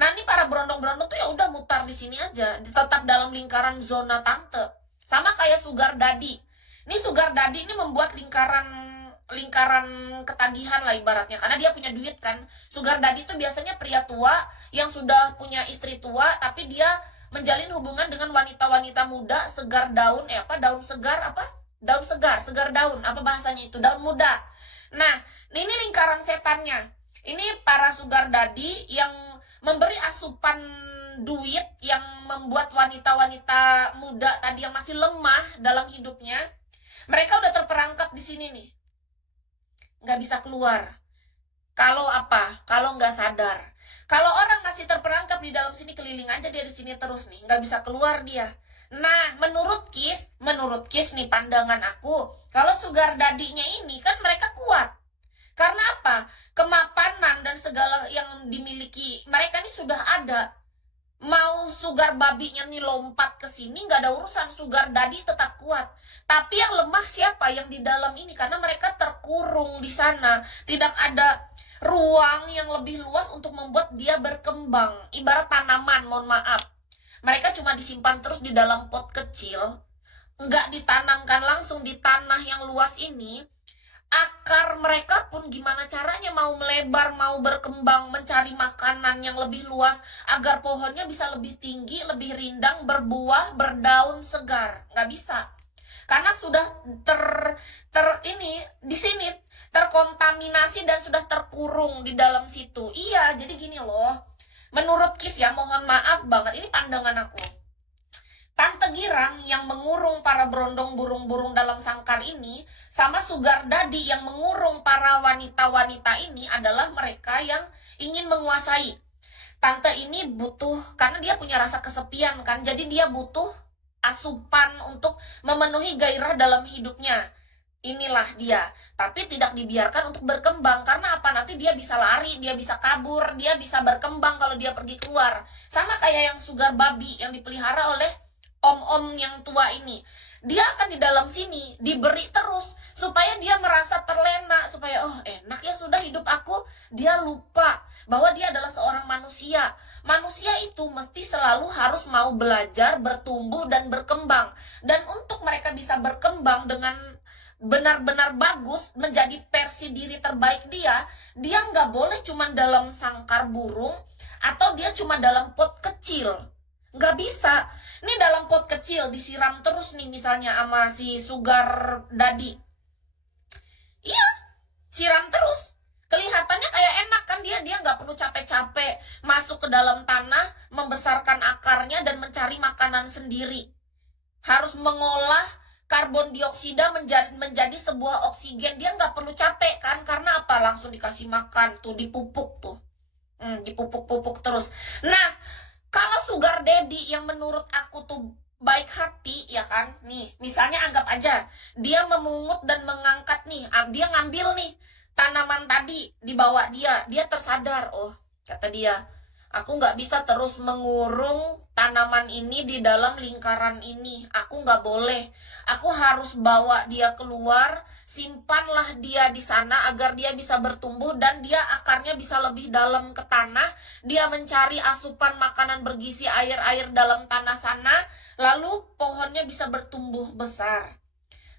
Nah, ini para berondong-berondong tuh ya udah mutar di sini aja, tetap dalam lingkaran zona tante. Sama kayak sugar daddy. Ini sugar daddy ini membuat lingkaran ketagihan lah ibaratnya, karena dia punya duit kan. Sugar daddy itu biasanya pria tua yang sudah punya istri tua, tapi dia menjalin hubungan dengan wanita-wanita muda segar daun, daun segar apa? Daun segar, segar daun, apa bahasanya itu? Daun muda. Nah, ini lingkaran setannya. Ini para sugar daddy yang memberi asupan duit yang membuat wanita-wanita muda tadi yang masih lemah dalam hidupnya, mereka udah terperangkap di sini nih. Nggak bisa keluar. Kalau apa? Kalau nggak sadar. Kalau orang masih terperangkap di dalam sini, keliling aja dia di sini terus nih, nggak bisa keluar dia. Nah, menurut Kis nih pandangan aku, kalau sugar daddy-nya ini kan mereka kuat. Karena apa? Kemapanan dan segala yang dimiliki mereka ini sudah ada. Mau sugar babinya nih lompat ke sini, nggak ada urusan, sugar daddy tetap kuat. Tapi yang lemah siapa? Yang di dalam ini, karena mereka terkurung di sana, tidak ada ruang yang lebih luas untuk membuat dia berkembang. Ibarat tanaman, mohon maaf, mereka cuma disimpan terus di dalam pot kecil, nggak ditanamkan langsung di tanah yang luas ini. Akar mereka pun gimana caranya mau melebar, mau berkembang, mencari makanan yang lebih luas agar pohonnya bisa lebih tinggi, lebih rindang, berbuah, berdaun segar. Nggak bisa. Karena sudah ini di sini terkontaminasi dan sudah terkurung di dalam situ. Iya, jadi gini loh. Menurut Kis ya, mohon maaf banget, ini pandangan aku. Tante Girang yang mengurung para berondong burung-burung dalam sangkar ini, sama sugar daddy yang mengurung para wanita-wanita ini adalah mereka yang ingin menguasai. Tante ini butuh, karena dia punya rasa kesepian kan, jadi dia butuh asupan untuk memenuhi gairah dalam hidupnya. Inilah dia, tapi tidak dibiarkan untuk berkembang. Karena apa? Nanti dia bisa lari, dia bisa kabur, dia bisa berkembang kalau dia pergi keluar. Sama kayak yang sugar babi yang dipelihara oleh om-om yang tua ini. Dia akan di dalam sini diberi terus supaya dia merasa terlena, supaya oh enak ya sudah hidup aku. Dia lupa bahwa dia adalah seorang manusia. Manusia itu mesti selalu harus mau belajar, bertumbuh dan berkembang. Dan untuk mereka bisa berkembang dengan benar-benar bagus, menjadi versi diri terbaik dia nggak boleh cuma dalam sangkar burung atau dia cuma dalam pot kecil. Nggak bisa. Ini dalam pot kecil disiram terus nih misalnya sama si sugar daddy. Iya, siram terus. Kelihatannya kayak enak kan, dia nggak perlu capek-capek masuk ke dalam tanah, membesarkan akarnya dan mencari makanan sendiri. Harus mengolah karbon dioksida menjadi sebuah oksigen. Dia nggak perlu capek kan, karena apa? Langsung dikasih makan tuh, dipupuk tuh. Dipupuk-pupuk terus. Nah, kalau sugar daddy yang menurut aku tuh baik hati ya kan, nih misalnya anggap aja dia memungut dan mengangkat nih, dia ngambil nih tanaman tadi dibawa dia tersadar, oh kata dia, aku nggak bisa terus mengurung tanaman ini di dalam lingkaran ini, aku nggak boleh, aku harus bawa dia keluar, simpanlah dia di sana agar dia bisa bertumbuh dan dia akarnya bisa lebih dalam ke tanah, dia mencari asupan makanan bergizi air-air dalam tanah sana, lalu pohonnya bisa bertumbuh besar.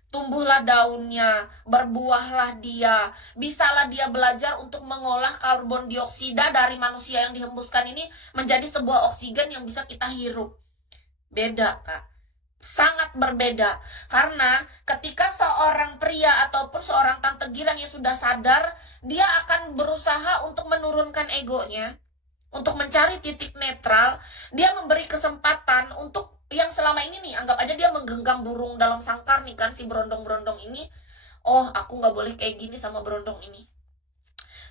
Tumbuhlah daunnya, berbuahlah dia, bisalah dia belajar untuk mengolah karbon dioksida dari manusia yang dihembuskan ini menjadi sebuah oksigen yang bisa kita hirup. Beda, Kak. Sangat berbeda. Karena ketika seorang pria ataupun seorang tante Girang yang sudah sadar, dia akan berusaha untuk menurunkan egonya, untuk mencari titik netral. Dia memberi kesempatan untuk yang selama ini nih, anggap aja dia menggenggam burung dalam sangkar nih kan, si berondong-berondong ini. Oh, aku gak boleh kayak gini sama berondong ini.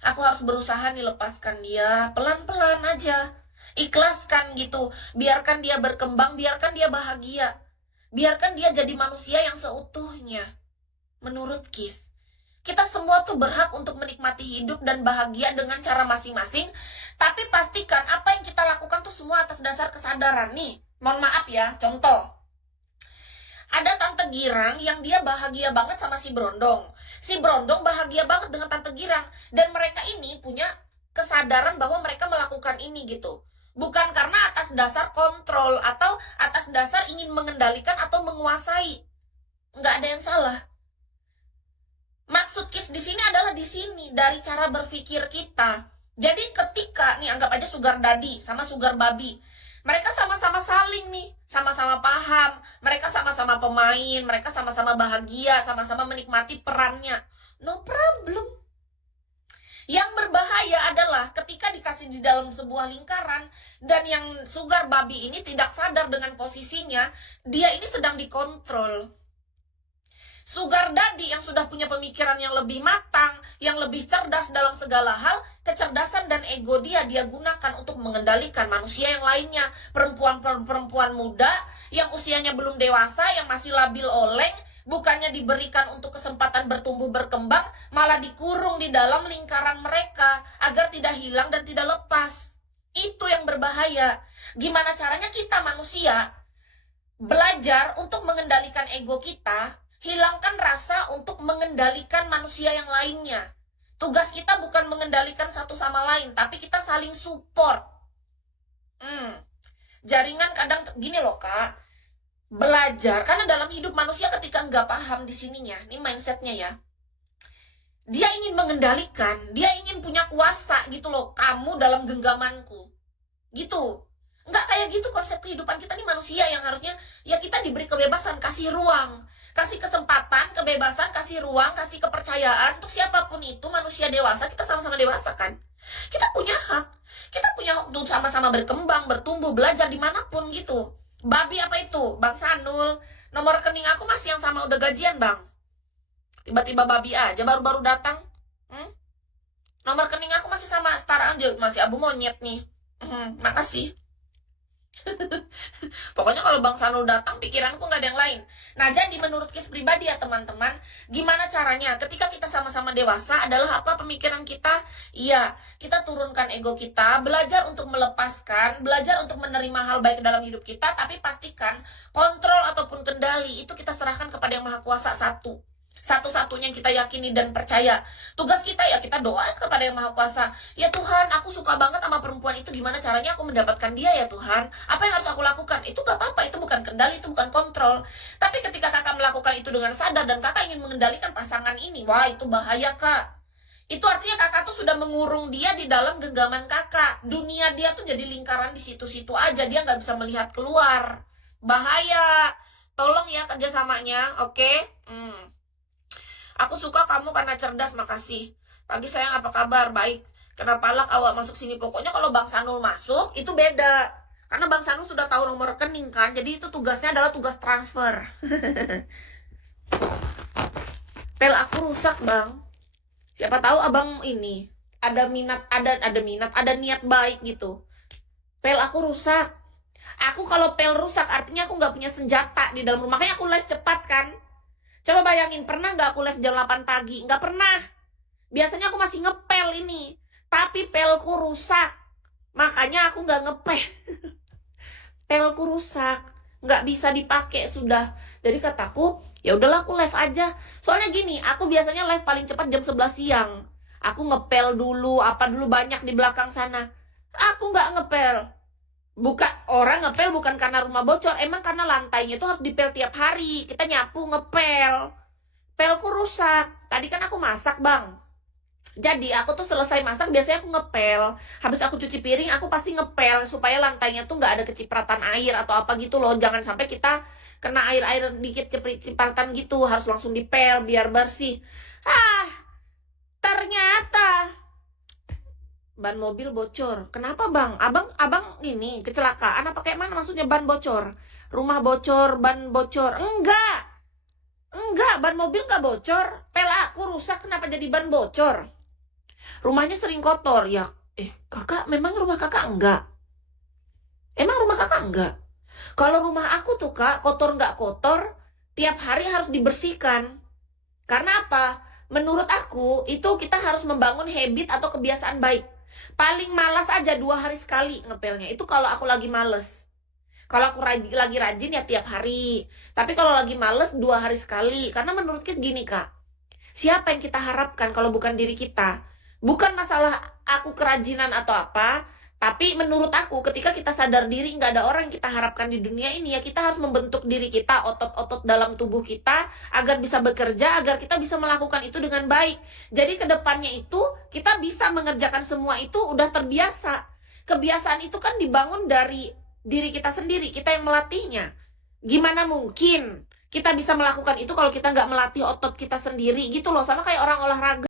Aku harus berusaha nih lepaskan dia, pelan-pelan aja. Ikhlaskan gitu, biarkan dia berkembang, biarkan dia bahagia. Biarkan dia jadi manusia yang seutuhnya. Menurut Kis, kita semua tuh berhak untuk menikmati hidup dan bahagia dengan cara masing-masing. Tapi pastikan apa yang kita lakukan tuh semua atas dasar kesadaran nih. Mohon maaf ya, contoh. Ada Tante Girang yang dia bahagia banget sama si Brondong. Si Brondong bahagia banget dengan Tante Girang. Dan mereka ini punya kesadaran bahwa mereka melakukan ini gitu. Bukan karena atas dasar kontrol atau atas dasar ingin mengendalikan atau menguasai. Nggak ada yang salah. Maksud KIS di sini adalah di sini dari cara berpikir kita. Jadi ketika nih anggap aja sugar daddy sama sugar babi, mereka sama-sama saling nih, sama-sama paham, mereka sama-sama pemain, mereka sama-sama bahagia, sama-sama menikmati perannya. No problem. Yang berbahaya adalah ketika dikasih di dalam sebuah lingkaran dan yang sugar babi ini tidak sadar dengan posisinya, dia ini sedang dikontrol. Sugar daddy yang sudah punya pemikiran yang lebih matang, yang lebih cerdas dalam segala hal, kecerdasan dan ego dia gunakan untuk mengendalikan manusia yang lainnya. Perempuan muda yang usianya belum dewasa, yang masih labil oleng, bukannya diberikan untuk kesempatan bertumbuh berkembang, malah dikurung di dalam lingkaran mereka agar tidak hilang dan tidak lepas. Itu yang berbahaya. Gimana caranya kita manusia belajar untuk mengendalikan ego kita, hilangkan rasa untuk mengendalikan manusia yang lainnya. Tugas kita bukan mengendalikan satu sama lain, tapi kita saling support. Jaringan kadang gini loh kak, belajar, karena dalam hidup manusia ketika nggak paham di sininya, ini mindsetnya ya, dia ingin mengendalikan, dia ingin punya kuasa gitu loh, kamu dalam genggamanku, gitu. Nggak kayak gitu konsep kehidupan kita nih manusia yang harusnya, ya kita diberi kebebasan, kasih ruang, kasih kesempatan, kebebasan, kasih ruang, kasih kepercayaan untuk siapapun itu, manusia dewasa, kita sama-sama dewasa kan. Kita punya hak untuk sama-sama berkembang, bertumbuh, belajar dimanapun gitu. Babi apa itu? Bang Sanul, nomor rekening aku masih yang sama, udah gajian bang. Tiba-tiba babi aja baru-baru datang. Nomor rekening aku masih sama, setara aja, masih abu monyet nih. Makasih. Pokoknya kalau Bang Sanul datang, pikiranku nggak ada yang lain. Nah, jadi menurut KIS pribadi ya teman-teman, gimana caranya ketika kita sama-sama dewasa adalah apa pemikiran kita? Iya, kita turunkan ego kita, belajar untuk melepaskan, belajar untuk menerima hal baik dalam hidup kita, tapi pastikan kontrol ataupun kendali itu kita serahkan kepada Yang Maha Kuasa satu-satunya yang kita yakini dan percaya. Tugas kita ya kita doa kepada Yang Maha Kuasa. Ya Tuhan, aku suka banget sama perempuan itu, gimana caranya aku mendapatkan dia ya Tuhan? Apa yang harus aku lakukan? Itu gak apa-apa, itu bukan kendali, itu bukan kontrol. Tapi ketika kakak melakukan itu dengan sadar dan kakak ingin mengendalikan pasangan ini, wah itu bahaya kak. Itu artinya kakak tuh sudah mengurung dia di dalam genggaman kakak. Dunia dia tuh jadi lingkaran di situ-situ aja, dia gak bisa melihat keluar. Bahaya. Tolong ya kerjasamanya, oke? Aku suka kamu karena cerdas, makasih. Pagi sayang, apa kabar? Baik. Kenapa lah awak masuk sini? Pokoknya kalau Bang Sanul masuk, itu beda. Karena Bang Sanul sudah tahu nomor rekening kan, jadi itu tugasnya adalah tugas transfer. Pel aku rusak bang. Siapa tahu abang ini ada minat, ada niat baik gitu. Pel aku rusak. Aku kalau pel rusak artinya aku nggak punya senjata di dalam rumah. Makanya aku live cepat kan. Coba bayangin, pernah nggak aku live jam 8 pagi? Nggak pernah. Biasanya aku masih ngepel ini. Tapi pelku rusak. Makanya aku nggak ngepel. Pelku rusak. Nggak bisa dipakai sudah. Jadi kataku, ya udahlah aku live aja. Soalnya gini, aku biasanya live paling cepat jam 11 siang. Aku ngepel dulu, apa dulu banyak di belakang sana. Aku nggak ngepel. Orang ngepel bukan karena rumah bocor, emang karena lantainya itu harus dipel tiap hari. Kita nyapu ngepel. Pelku rusak. Tadi kan aku masak bang. Jadi aku tuh selesai masak biasanya aku ngepel. Habis aku cuci piring aku pasti ngepel supaya lantainya tuh nggak ada kecipratan air atau apa gitu loh. Jangan sampai kita kena air dikit cipratan gitu. Harus langsung dipel biar bersih. Ternyata ban mobil bocor. Kenapa bang? Abang ini kecelakaan apa kayak mana maksudnya ban bocor? Rumah bocor, ban bocor? Enggak, ban mobil nggak bocor. Pel aku rusak, kenapa jadi ban bocor? Rumahnya sering kotor ya. Kakak, memang rumah kakak enggak? Emang rumah kakak enggak? Kalau rumah aku tuh kak, kotor nggak kotor, tiap hari harus dibersihkan. Karena apa? Menurut aku, itu kita harus membangun habit atau kebiasaan baik. Paling malas aja 2 hari sekali ngepelnya. Itu kalau aku lagi males. Kalau aku lagi rajin ya tiap hari. Tapi kalau lagi males 2 hari sekali. Karena menurut Kis gini kak, siapa yang kita harapkan kalau bukan diri kita? Bukan masalah aku kerajinan atau apa, tapi menurut aku ketika kita sadar diri nggak ada orang yang kita harapkan di dunia ini, ya kita harus membentuk diri kita, otot-otot dalam tubuh kita agar bisa bekerja, agar kita bisa melakukan itu dengan baik. Jadi kedepannya itu kita bisa mengerjakan semua itu udah terbiasa. Kebiasaan itu kan dibangun dari diri kita sendiri, kita yang melatihnya. Gimana mungkin kita bisa melakukan itu kalau kita nggak melatih otot kita sendiri gitu loh, sama kayak orang olahraga.